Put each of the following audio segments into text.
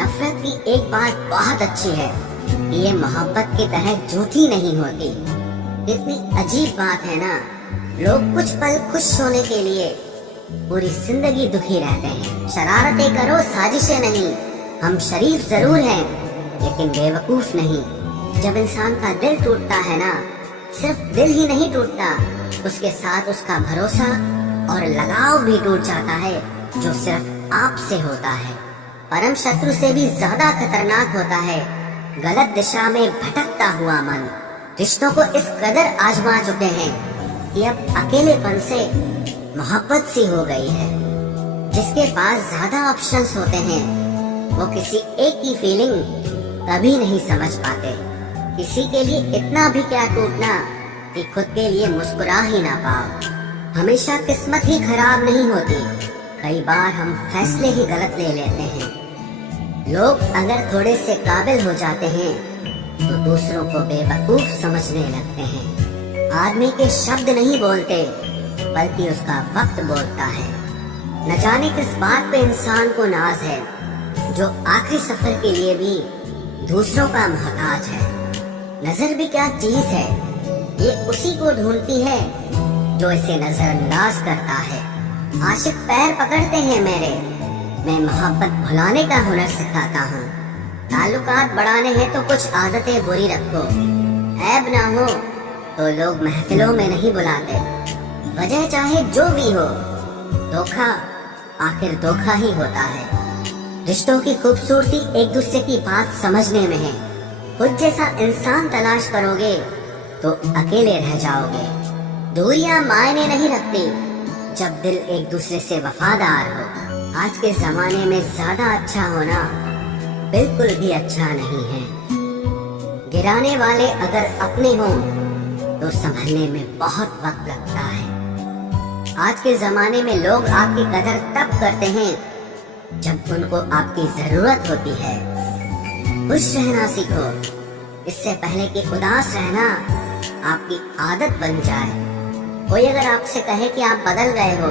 नफरत की एक बात बहुत अच्छी है कि ये मोहब्बत की तरह झूठी नहीं होती। कितनी अजीब बात है ना, लोग कुछ पल खुश होने के लिए पूरी जिंदगी दुखी रहते हैं। शरारतें करो, साजिशें नहीं। हम शरीफ जरूर हैं लेकिन बेवकूफ नहीं। जब इंसान का दिल टूटता है ना, सिर्फ दिल ही नहीं टूटता, उसके साथ उसका भरोसा और लगाव भी टूट जाता है, जो सिर्फ आपसे होता है। परम शत्रु से भी ज्यादा खतरनाक होता है गलत दिशा में भटकता हुआ मन। रिश्तों को इस कदर आजमा चुके हैं कि अब अकेलेपन से मोहब्बत सी हो गई है। जिसके पास ज्यादा ऑप्शंस होते हैं वो किसी एक की फीलिंग कभी नहीं समझ पाते। किसी के लिए इतना भी क्या टूटना कि खुद के लिए मुस्कुरा ही ना पाओ। हमेशा किस्मत ही खराब नहीं होती, कई बार हम फैसले ही गलत ले लेते हैं। लोग अगर थोड़े से काबिल हो जाते हैं तो दूसरों को बेवकूफ समझने लगते हैं। आदमी के शब्द नहीं बोलते बल्कि उसका वक्त बोलता है। न जाने किस बात पे इंसान को नाज है, जो आखिरी सफर के लिए भी दूसरों का मोहताज है। नजर भी क्या चीज है, ये उसी को ढूंढती है जो इसे नजरअंदाज करता है। आशिक पैर पकड़ते हैं मेरे, मैं मोहब्बत भुलाने का हुनर सिखाता हूँ। ताल्लुकात बढ़ाने हैं तो कुछ आदतें बुरी रखो। ऐब ना हो तो लोग महफिलों में नहीं बुलाते, वजह चाहे जो भी हो। धोखा आखिर धोखा ही होता है। रिश्तों की खूबसूरती एक दूसरे की बात समझने में है। खुद जैसा इंसान तलाश करोगे तो अकेले रह जाओगे। दूरियां मायने नहीं रखती जब दिल एक दूसरे से वफादार हो। आज के जमाने में ज्यादा अच्छा होना बिल्कुल भी अच्छा नहीं है। गिराने वाले अगर अपने हों तो संभलने में बहुत वक्त लगता है। आज के जमाने में लोग आपकी कदर तब करते हैं जब उनको आपकी जरूरत होती है। खुश रहना सीखो, इससे पहले कि उदास रहना आपकी आदत बन जाए। कोई अगर आपसे कहे कि आप बदल गए हो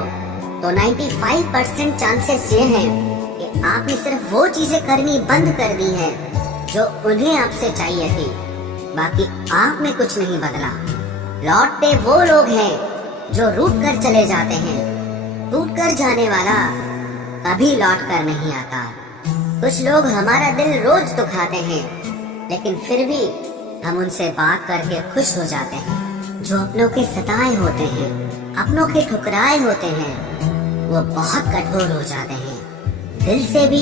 तो 95% चांसेस ये हैं कि आपने सिर्फ वो चीजें करनी बंद कर दी हैं जो उन्हें आपसे चाहिए थी। बाकी आप में कुछ नहीं बदला। लौटते वो लोग हैं जो रूठ कर चले जाते हैं। टूट कर जाने वाला कभी लौट कर नहीं आता। कुछ लोग हमारा दिल रोज दुखाते हैं लेकिन फिर भी हम उनसे बात करके खुश हो जाते हैं। जो अपनों के सताए होते हैं, अपनों के ठुकराए होते हैं, वो बहुत कठोर हो जाते हैं, दिल से भी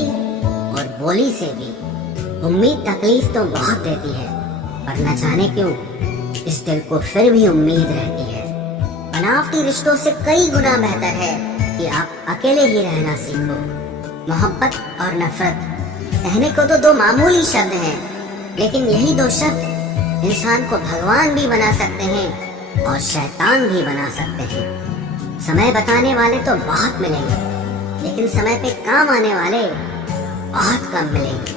और बोली से भी। उम्मीद तकलीफ तो बहुत देती है, पर न जाने क्यों इस दिल को फिर भी उम्मीद रहती है। बनावटी रिश्तों से कई गुना बेहतर है कि आप अकेले ही रहना सीखो। मोहब्बत और नफरत कहने को तो दो मामूली शब्द हैं, लेकिन यही दो शब्द इंसान को भगवान भी बना सकते हैं और शैतान भी बना सकते हैं। समय बताने वाले तो बहुत मिलेंगे, लेकिन समय पे काम आने वाले बहुत कम मिलेंगे।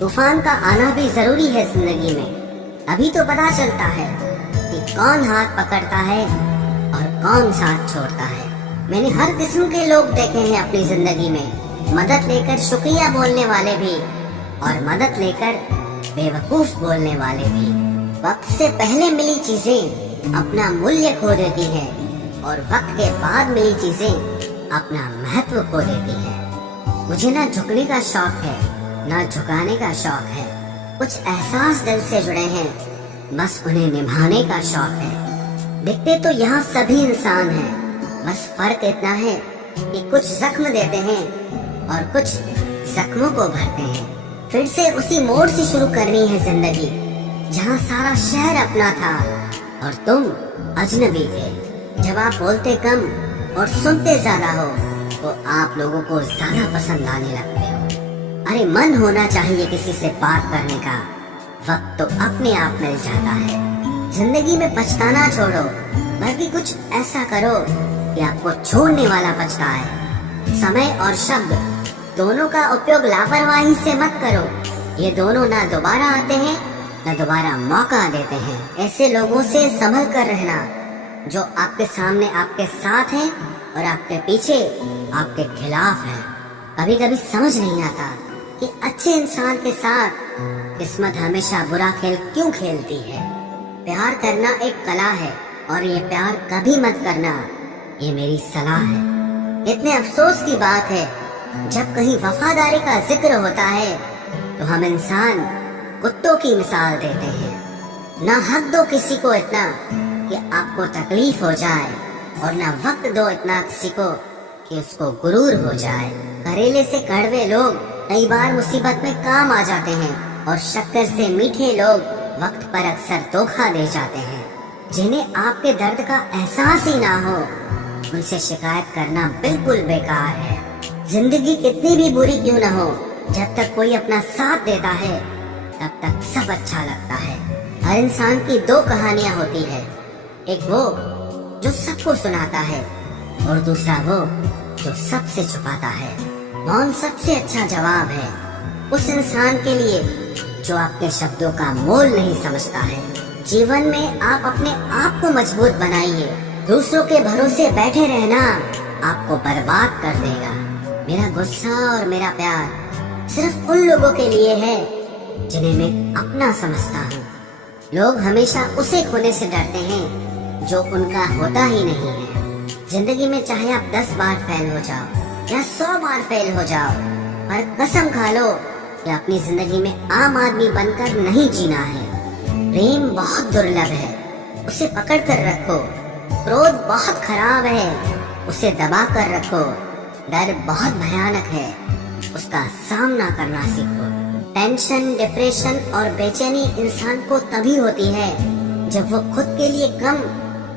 तूफान का आना भी जरूरी है जिंदगी में, अभी तो पता चलता है कि कौन हाथ पकड़ता है और कौन साथ छोड़ता है। मैंने हर किस्म के लोग देखे हैं अपनी जिंदगी में, मदद लेकर शुक्रिया बोलने वाले भी और मदद लेकर बेवकूफ बोलने वाले भी। वक्त से पहले मिली चीजें अपना मूल्य खो देती है और वक्त के बाद मिली चीजें अपना महत्व खो देती है। मुझे ना झुकने का शौक है ना झुकाने का शौक है। कुछ एहसास दिल से जुड़े हैं, बस उन्हें निभाने का शौक है। दिखते तो यहाँ सभी इंसान हैं, बस फर्क इतना है कि कुछ जख्म देते हैं और कुछ जख्मों को भरते हैं। फिर से उसी मोड़ से शुरू करनी है जिंदगी, जहाँ सारा शहर अपना था और तुम अजनबी थे। जब आप बोलते कम और सुनते ज्यादा हो तो आप लोगों को ज्यादा पसंद आने लगते हो। अरे मन होना चाहिए किसी से बात करने का, वक्त तो अपने आप मिल जाता है। जिंदगी में पछताना छोड़ो, बल्कि कुछ ऐसा करो कि आपको छोड़ने वाला पछताए। समय और शब्द दोनों का उपयोग लापरवाही से मत करो, ये दोनों ना दोबारा आते हैं न दोबारा मौका देते हैं। ऐसे लोगों से संभल कर रहना जो आपके सामने आपके साथ हैं और आपके पीछे आपके खिलाफ हैं। कभी कभी समझ नहीं आता कि अच्छे इंसान के साथ किस्मत हमेशा बुरा खेल क्यों खेलती है। प्यार करना एक कला है और ये प्यार कभी मत करना, ये मेरी सलाह है। इतने अफसोस की बात है, जब कहीं वफादारी का जिक्र होता है तो हम इंसान कुत्तों की मिसाल देते हैं। ना हक दो किसी को इतना कि आपको तकलीफ हो जाए, और ना वक्त दो इतना किसी को कि उसको गुरूर हो जाए। करेले से कड़वे लोग कई बार मुसीबत में काम आ जाते हैं, और शक्कर से मीठे लोग वक्त पर अक्सर धोखा दे जाते हैं। जिन्हें आपके दर्द का एहसास ही ना हो, उनसे शिकायत करना बिल्कुल बेकार है। जिंदगी कितनी भी बुरी क्यों न हो, जब तक कोई अपना साथ देता है तब तक सब अच्छा लगता है। हर इंसान की दो कहानियां होती है, एक वो जो सबको सुनाता है और दूसरा वो जो सबसे छुपाता है। मौन सबसे अच्छा जवाब है उस इंसान के लिए जो आपके शब्दों का मोल नहीं समझता है। जीवन में आप अपने आप को मजबूत बनाइए। दूसरों के भरोसे बैठे रहना आपको बर्बाद कर देगा। मेरा गुस्सा और मेरा प्यार सिर्फ उन लोगों के लिए है जिन्हें मैं अपना समझता हूँ। लोग हमेशा उसे खोने से डरते हैं जो उनका होता ही नहीं है। जिंदगी में चाहे आप 10 बार फेल हो जाओ या 100 बार फेल हो जाओ, पर कसम खा लो कि अपनी जिंदगी में आम आदमी बनकर नहीं जीना है। प्रेम बहुत दुर्लभ है, उसे पकड़ कर रखो। क्रोध बहुत खराब है, उसे दबा कर रखो। डर बहुत भयानक है, उसका सामना करना सीखो। टेंशन, डिप्रेशन और बेचैनी इंसान को तभी होती है जब वो खुद के लिए कम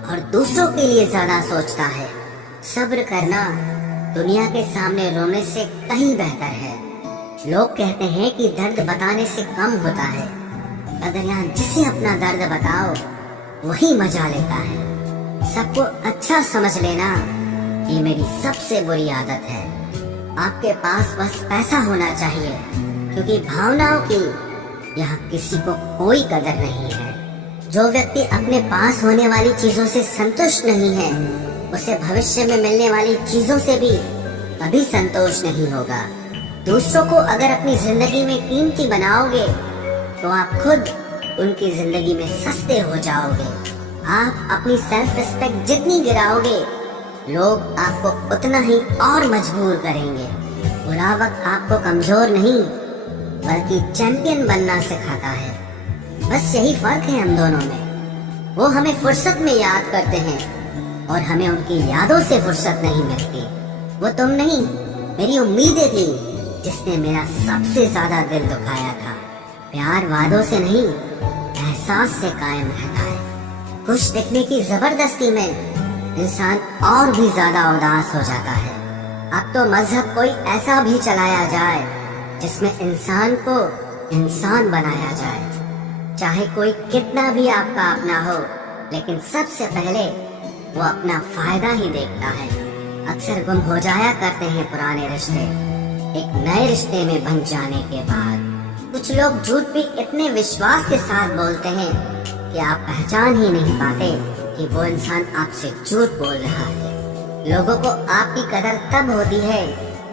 और दूसरों के लिए ज्यादा सोचता है। सब्र करना दुनिया के सामने रोने से कहीं बेहतर है। लोग कहते हैं कि दर्द बताने से कम होता है, अगर यहाँ जिसे अपना दर्द बताओ वही मजा लेता है। सबको अच्छा समझ लेना ये मेरी सबसे बुरी आदत है। आपके पास बस पैसा होना चाहिए, क्योंकि भावनाओं की यहाँ किसी को कोई कदर नहीं है। जो व्यक्ति अपने पास होने वाली चीजों से संतुष्ट नहीं है, उसे भविष्य में मिलने वाली चीजों से भी कभी संतोष नहीं होगा। दूसरों को अगर अपनी जिंदगी में कीमती बनाओगे तो आप खुद उनकी जिंदगी में सस्ते हो जाओगे। आप अपनी सेल्फ रिस्पेक्ट जितनी गिराओगे, लोग आपको उतना ही और मजबूर करेंगे। बुरा वक्त आपको कमजोर नहीं बल्कि चैंपियन बनना सिखाता है। बस यही फर्क है हम दोनों में। वो हमें फुर्सत में याद करते हैं और हमें उनकी यादों से फुर्सत नहीं मिलती। वो तुम नहीं, मेरी उम्मीदें थी जिसने मेरा सबसे ज्यादा दिल दुखाया था। प्यार वादों से नहीं, एहसास से कायम रहता है। खुश दिखने की जबरदस्ती में इंसान और भी ज्यादा उदास हो जाता है। अब तो मजहब कोई ऐसा भी चलाया जाए जिसमें इंसान को इंसान बनाया जाए। चाहे कोई कितना भी आपका अपना हो, लेकिन सबसे पहले वो अपना फायदा ही देखता है। अक्सर गुम हो जाया करते हैं पुराने रिश्ते एक नए रिश्ते में बन जाने के बाद। कुछ लोग झूठ भी इतने विश्वास के साथ बोलते हैं कि आप पहचान ही नहीं पाते कि वो इंसान आपसे झूठ बोल रहा है। लोगों को आपकी कदर तब होती है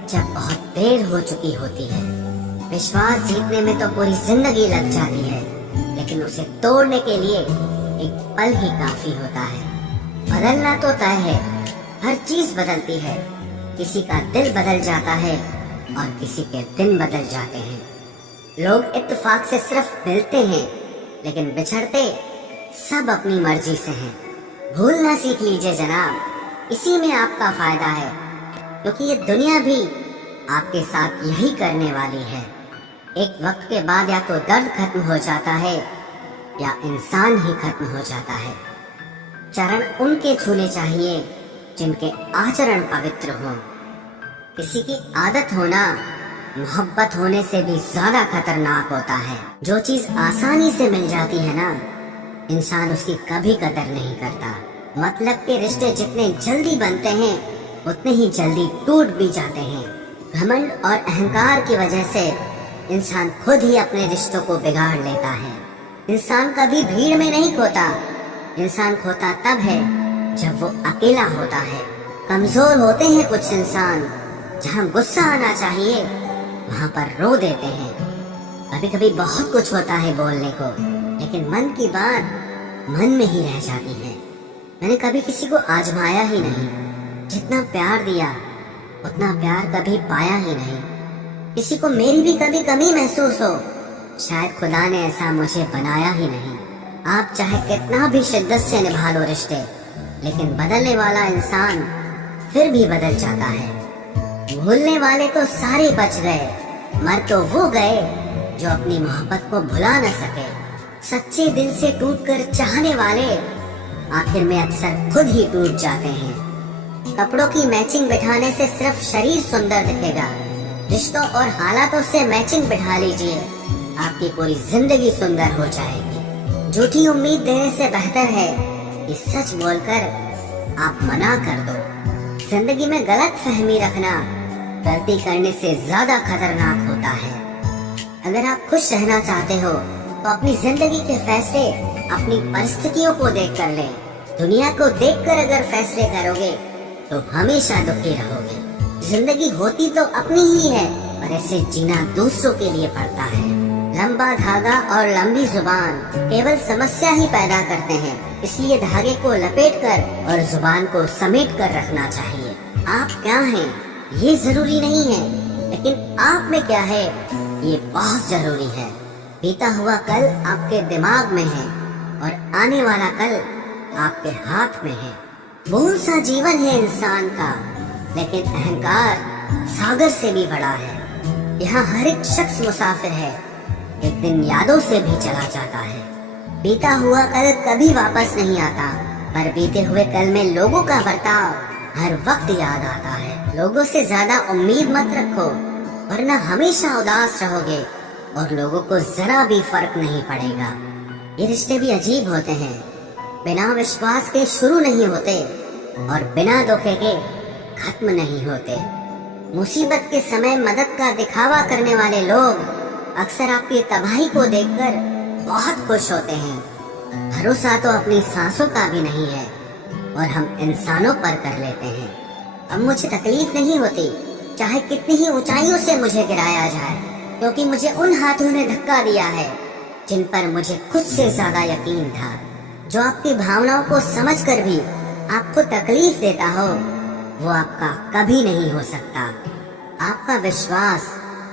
जब बहुत देर हो चुकी होती है। विश्वास जीतने में तो पूरी जिंदगी लग जाती है, लेकिन उसे तोड़ने के लिए एक पल ही काफी होता है। बदलना तो तय है, हर चीज बदलती है। किसी का दिल बदल जाता है और किसी के दिन बदल जाते हैं। लोग इत्तेफाक से सिर्फ मिलते हैं, लेकिन बिछड़ते सब अपनी मर्जी से हैं। भूलना सीख लीजिए जनाब, इसी में आपका फायदा है, क्योंकि ये दुनिया भी आपके साथ यही करने वाली है। एक वक्त के बाद या तो दर्द खत्म हो जाता है या इंसान ही खत्म हो जाता है। चरण उनके छूने चाहिए जिनके आचरण पवित्र हों। किसी की आदत होना मोहब्बत होने से भी ज्यादा खतरनाक होता है। जो चीज आसानी से मिल जाती है ना, इंसान उसकी कभी कदर नहीं करता। मतलब के रिश्ते जितने जल्दी बनते हैं उतने ही जल्दी टूट भी जाते हैं। घमंड और अहंकार की वजह से इंसान खुद ही अपने रिश्तों को बिगाड़ लेता है। इंसान कभी भीड़ में नहीं खोता, इंसान खोता तब है जब वो अकेला होता है। कमजोर होते हैं कुछ इंसान, जहाँ गुस्सा आना चाहिए वहाँ पर रो देते हैं। कभी कभी बहुत कुछ होता है बोलने को, लेकिन मन की बात मन में ही रह जाती है। मैंने कभी किसी को आजमाया ही नहीं, जितना प्यार दिया उतना प्यार कभी पाया ही नहीं। किसी को मेरी भी कभी कमी महसूस हो, शायद खुदा ने ऐसा मुझे बनाया ही नहीं। आप चाहे कितना भी शिद्दत से निभा लो रिश्ते, लेकिन बदलने वाला इंसान फिर भी बदल जाता है। भूलने वाले तो सारे बच गए, मर तो वो गए जो अपनी मोहब्बत को भुला न सके। सच्चे दिल से टूटकर चाहने वाले आखिर में अक्सर खुद ही टूट जाते हैं। कपड़ों की मैचिंग बिठाने से सिर्फ शरीर सुंदर दिखेगा, रिश्तों और हालातों से मैचिंग बिठा लीजिए, आपकी पूरी जिंदगी सुंदर हो जाएगी। झूठी उम्मीद देने से बेहतर है कि सच बोलकर आप मना कर दो। जिंदगी में गलत फहमी रखना गलती करने से ज्यादा खतरनाक होता है। अगर आप खुश रहना चाहते हो तो अपनी जिंदगी के फैसले अपनी परिस्थितियों को देख कर ले। दुनिया को देखकर अगर फैसले करोगे तो हमेशा दुखी रहोगे। जिंदगी होती तो अपनी ही है, पर ऐसे जीना दूसरों के लिए पड़ता है। लंबा धागा और लंबी जुबान केवल समस्या ही पैदा करते हैं, इसलिए धागे को लपेटकर और जुबान को समेट कर रखना चाहिए। आप क्या हैं ये जरूरी नहीं है, लेकिन आप में क्या है ये बहुत जरूरी है। बीता हुआ कल आपके दिमाग में है और आने वाला कल आपके हाथ में है। बहुत सा जीवन है इंसान का, लेकिन अहंकार सागर से भी बड़ा है। यहाँ हर एक शख्स मुसाफिर है, एक दिन यादों से भी चला जाता है। बीता हुआ कल कभी वापस नहीं आता, पर बीते हुए कल में लोगों का बर्ताव हर वक्त याद आता है। लोगों से ज्यादा उम्मीद मत रखो, वरना हमेशा उदास रहोगे और लोगों को जरा भी फर्क नहीं पड़ेगा। ये रिश्ते भी अजीब होते हैं, बिना विश्वास के शुरू नहीं होते और बिना धोखे के खत्म नहीं होते। मुसीबत के समय मदद का दिखावा करने वाले लोग अक्सर आपकी तबाही को देखकर बहुत खुश होते हैं। भरोसा तो अपनी सांसों का भी नहीं है और हम इंसानों पर कर लेते हैं। अब मुझे तकलीफ नहीं होती, चाहे कितनी ही ऊंचाइयों से मुझे गिराया जाए, क्योंकि मुझे उन हाथों ने धक्का दिया है जिन पर मुझे खुद से ज्यादा यकीन था। जो आपकी भावनाओं को समझकर भी आपको तकलीफ देता हो, वो आपका कभी नहीं हो सकता। आपका विश्वास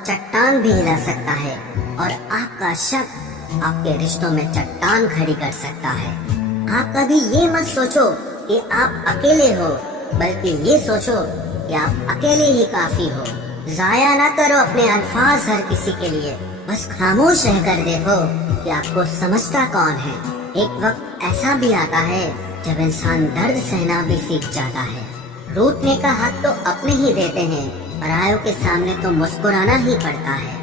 चट्टान भी हिला सकता है और आपका शक आपके रिश्तों में चट्टान खड़ी कर सकता है। आप कभी ये मत सोचो कि आप अकेले हो, बल्कि ये सोचो कि आप अकेले ही काफी हो। जाया ना करो अपने अल्फाज हर किसी के लिए, बस खामोश रहकर देखो कि आपको समझता कौन है। एक वक्त ऐसा भी आता है जब इंसान दर्द सहना भी सीख जाता है। रूठने का हक तो अपने ही देते हैं, परायों के सामने तो मुस्कुराना ही पड़ता है।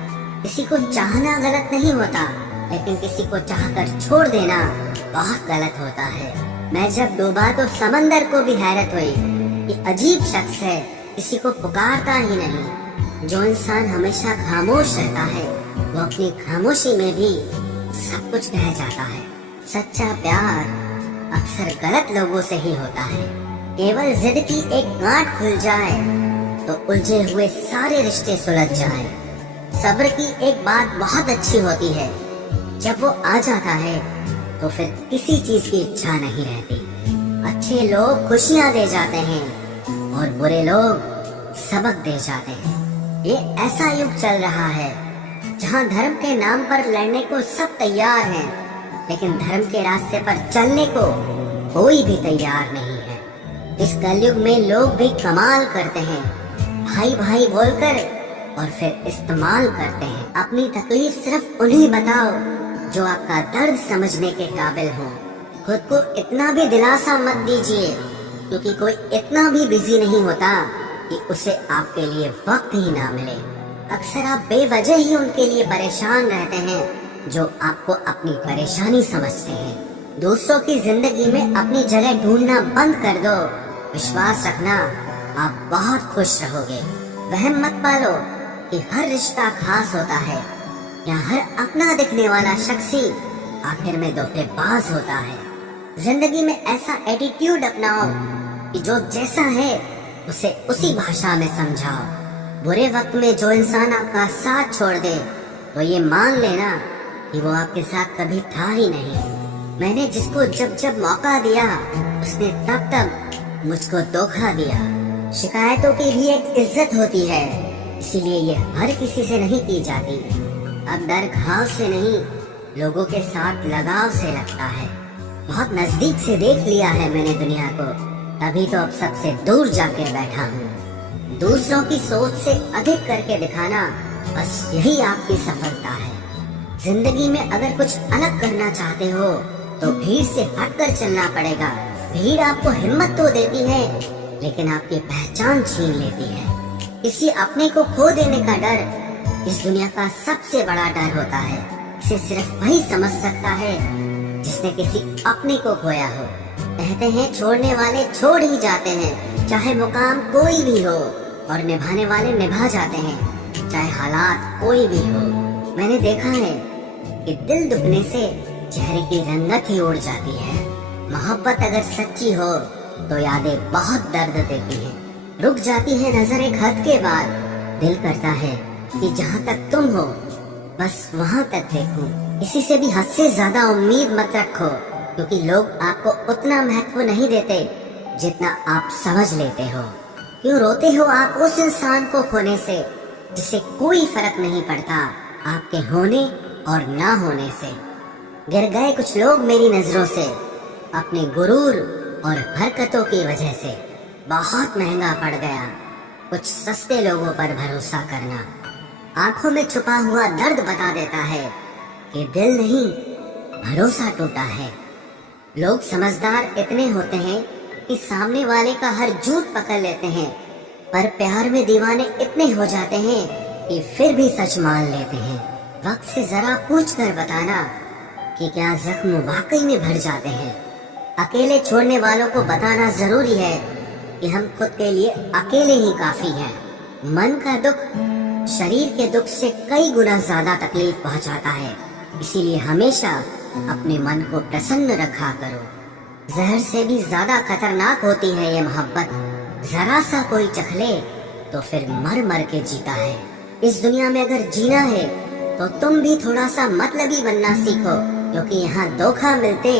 किसी को चाहना गलत नहीं होता, लेकिन किसी को चाहकर छोड़ देना बहुत गलत होता है। मैं जब डूबा तो समंदर को भी हैरत हुई कि अजीब शख्स है, किसी को पुकारता ही नहीं। जो इंसान हमेशा खामोश रहता है, वो अपनी खामोशी में भी सब कुछ कह जाता है। सच्चा प्यार अक्सर गलत लोगों से ही होता है। केवल जिद की एक गांठ खुल जाए तो उलझे हुए सारे रिश्ते सुलझ जाएं। सब्र की एक बात बहुत अच्छी होती है, जब वो आ जाता है तो फिर किसी चीज की इच्छा नहीं रहती। अच्छे लोग खुशियां दे जाते हैं और बुरे लोग सबक दे जाते हैं। ये ऐसा युग चल रहा है जहाँ धर्म के नाम पर लड़ने को सब तैयार हैं, लेकिन धर्म के रास्ते पर चलने को कोई भी तैयार नहीं है। इस कलयुग में लोग भी कमाल करते हैं, भाई भाई बोलकर और फिर इस्तेमाल करते हैं। अपनी तकलीफ सिर्फ उन्हें बताओ जो आपका दर्द समझने के काबिल हो। खुद को इतना भी दिलासा मत दीजिए, क्योंकि कोई इतना भी बिजी नहीं होता कि उसे आपके लिए वक्त ही ना मिले। अक्सर आप बेवजह ही उनके लिए परेशान रहते हैं जो आपको अपनी परेशानी समझते हैं। दूसरों की जिंदगी में अपनी जगह ढूंढना बंद कर दो। विश्वास रखना, आप बहुत खुश रहोगे। वहम मत पालो कि हर रिश्ता खास होता है या हर अपना दिखने वाला शख्स ही आखिर में धोखेबाज होता है। जिंदगी में ऐसा एटीट्यूड अपनाओ कि जो जैसा है उसे उसी भाषा में समझाओ। बुरे वक्त में जो इंसान आपका साथ छोड़ दे तो ये मान लेना कि वो आपके साथ कभी था ही नहीं। मैंने जिसको जब जब मौका दिया उसने तब तब मुझको धोखा दिया। शिकायतों की भी एक इज्जत होती है, इसीलिए ये हर किसी से नहीं की जाती। अब डर घाव से नहीं, लोगों के साथ लगाव से लगता है। बहुत नजदीक से देख लिया है मैंने दुनिया को, तभी तो अब सबसे दूर जाके बैठा हूँ। दूसरों की सोच से अधिक करके दिखाना, बस यही आपकी सफलता है। जिंदगी में अगर कुछ अलग करना चाहते हो तो भीड़ से हटकर चलना पड़ेगा। भीड़ आपको हिम्मत तो देती है, लेकिन आपकी पहचान छीन लेती है। किसी अपने को खो देने का डर इस दुनिया का सबसे बड़ा डर होता है। इसे सिर्फ वही समझ सकता है जिसने किसी अपने को खोया हो। कहते हैं छोड़ने वाले छोड़ ही जाते हैं, चाहे मुकाम कोई भी हो, और निभाने वाले निभा जाते हैं, चाहे हालात कोई भी हो। मैंने देखा है कि दिल दुखने से चेहरे की रंगत ही उड़ जाती है। मोहब्बत अगर सच्ची हो तो यादें बहुत दर्द देती हैं। रुक जाती है नजर एक हद के बाद। दिल करता है कि जहाँ तक तुम हो बस वहाँ तक देखूं। किसी से भी हद से ज्यादा उम्मीद मत रखो, क्योंकि लोग आपको उतना महत्व नहीं देते जितना आप समझ लेते हो। क्यों रोते हो आप उस इंसान को खोने से जिसे कोई फर्क नहीं पड़ता आपके होने और ना होने से। गिर गए कुछ लोग मेरी नजरों से अपने गुरूर और हरकतों की वजह से। बहुत महंगा पड़ गया कुछ सस्ते लोगों पर भरोसा करना। आंखों में छुपा हुआ दर्द बता देता है कि दिल नहीं, भरोसा टूटा है। लोग समझदार इतने होते हैं कि सामने वाले का हर झूठ पकड़ लेते हैं, पर प्यार में दीवाने इतने हो जाते हैं कि फिर भी सच मान लेते हैं। वक्त से जरा पूछ कर बताना कि क्या जख्म वाकई में भर जाते हैं। अकेले छोड़ने वालों को बताना जरूरी है कि हम खुद के लिए अकेले ही काफी हैं। मन का दुख शरीर के दुख से कई गुना ज्यादा तकलीफ पहुंचाता है, इसीलिए हमेशा अपने मन को प्रसन्न रखा करो। जहर से भी ज्यादा खतरनाक होती है ये मोहब्बत। जरा सा कोई चख ले तो फिर मर मर के जीता है। इस दुनिया में अगर जीना है तो तुम भी थोड़ा सा मतलबी बनना सीखो, क्योंकि यहाँ धोखा मिलते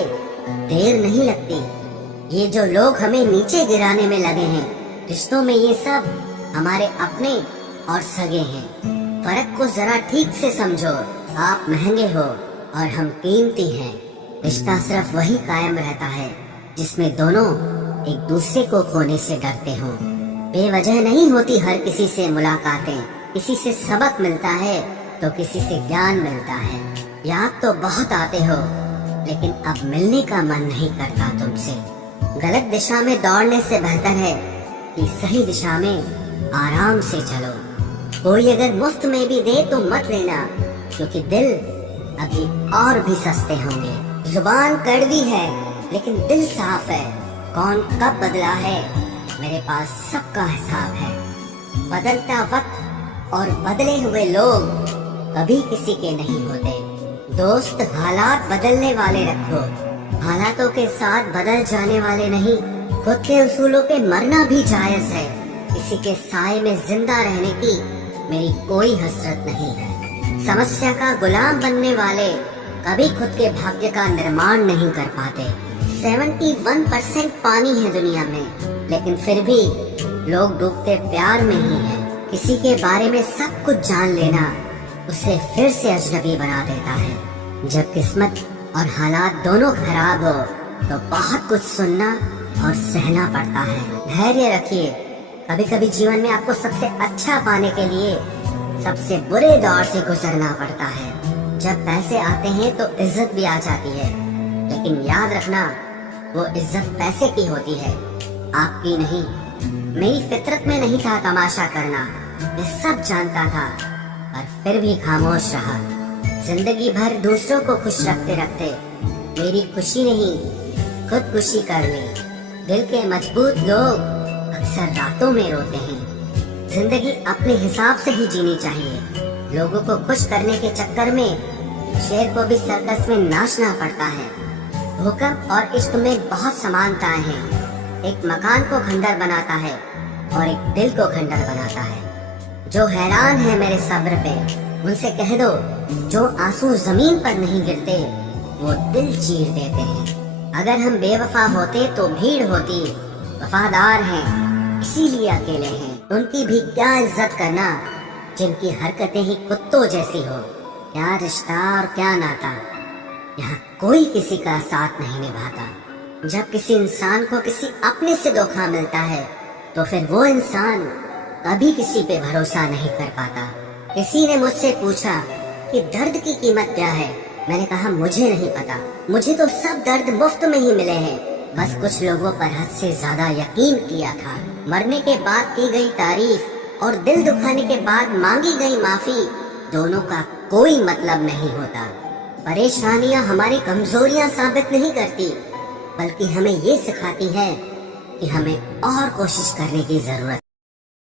देर नहीं लगती। ये जो लोग हमें नीचे गिराने में लगे हैं, रिश्तों में ये सब हमारे अपने और सगे हैं। फर्क को जरा ठीक से समझो। आप महंगे हो और हम कीमती हैं। रिश्ता सिर्फ वही कायम रहता है जिसमें दोनों एक दूसरे को खोने से डरते हों। बेवजह नहीं होती हर किसी से मुलाकातें। किसी से सबक मिलता है तो किसी से ज्ञान मिलता है। याद तो बहुत आते हो, लेकिन अब मिलने का मन नहीं करता तुमसे। गलत दिशा में दौड़ने से बेहतर है कि सही दिशा में आराम से चलो। कोई अगर मुफ्त में भी दे तो मत लेना, क्योंकि दिल अभी और भी सस्ते होंगे। जुबान कड़वी है लेकिन दिल साफ है। कौन कब बदला है मेरे पास सबका हिसाब है। बदलता वक्त और बदले हुए लोग कभी किसी के नहीं होते। दोस्त हालात बदलने वाले रखो, हालातों के साथ बदल जाने वाले नहीं। खुद के उसूलों पे मरना भी जायज है। किसी के साए में जिंदा रहने की मेरी कोई हसरत नहीं है। समस्या का गुलाम बनने वाले कभी खुद के भाग्य का निर्माण नहीं कर पाते। 71% पानी है दुनिया में, लेकिन फिर भी लोग डूबते प्यार में ही हैं। किसी के बारे में सब कुछ जान लेना उसे फिर से अजनबी बना देता है। जब किस्मत और हालात दोनों खराब हो तो बहुत कुछ सुनना और सहना पड़ता है। धैर्य रखिए। कभी कभी जीवन में आपको सबसे अच्छा पाने के लिए सबसे बुरे दौर से गुजरना पड़ता है। जब पैसे आते हैं तो इज्जत भी आ जाती है, लेकिन याद रखना वो इज्जत पैसे की होती है, आपकी नहीं। मेरी फितरत में नहीं था तमाशा करना, मैं सब जानता था, पर फिर भी खामोश रहा। जिंदगी भर दूसरों को खुश रखते रखते मेरी खुशी नहीं खुदकुशी कर ली। दिल के मजबूत लोग अक्सर रातों में रोते हैं। जिंदगी अपने हिसाब से ही जीनी चाहिए। लोगों को खुश करने के चक्कर में शेर को भी सर्कस में नाचना पड़ता है। भूकंप और इश्क में बहुत समानताएं हैं। एक मकान को खंडर बनाता है और एक दिल को खंडर बनाता है। जो हैरान है मेरे सब्र पे उनसे कह दो, जो आंसू जमीन पर नहीं गिरते वो दिल चीर देते हैं। अगर हम बेवफा होते तो भीड़ होती, वफादार हैं इसीलिए अकेले हैं। उनकी भी क्या इज्जत करना जिनकी हरकतें ही कुत्तों जैसी हो। क्या रिश्ता और क्या नाता, यहाँ कोई किसी का साथ नहीं निभाता। जब किसी इंसान को किसी अपने से धोखा मिलता है तो फिर वो इंसान कभी किसी पे भरोसा नहीं कर पाता। किसी ने मुझसे पूछा कि दर्द की कीमत क्या है। मैंने कहा मुझे नहीं पता, मुझे तो सब दर्द मुफ्त में ही मिले हैं। बस कुछ लोगों पर हद से ज्यादा यकीन किया था। मरने के बाद की गई तारीफ और दिल दुखाने के बाद मांगी गई माफी, दोनों का कोई मतलब नहीं होता। परेशानियां हमारी कमजोरियां साबित नहीं करती, बल्कि हमें ये सिखाती है कि हमें और कोशिश करने की जरूरत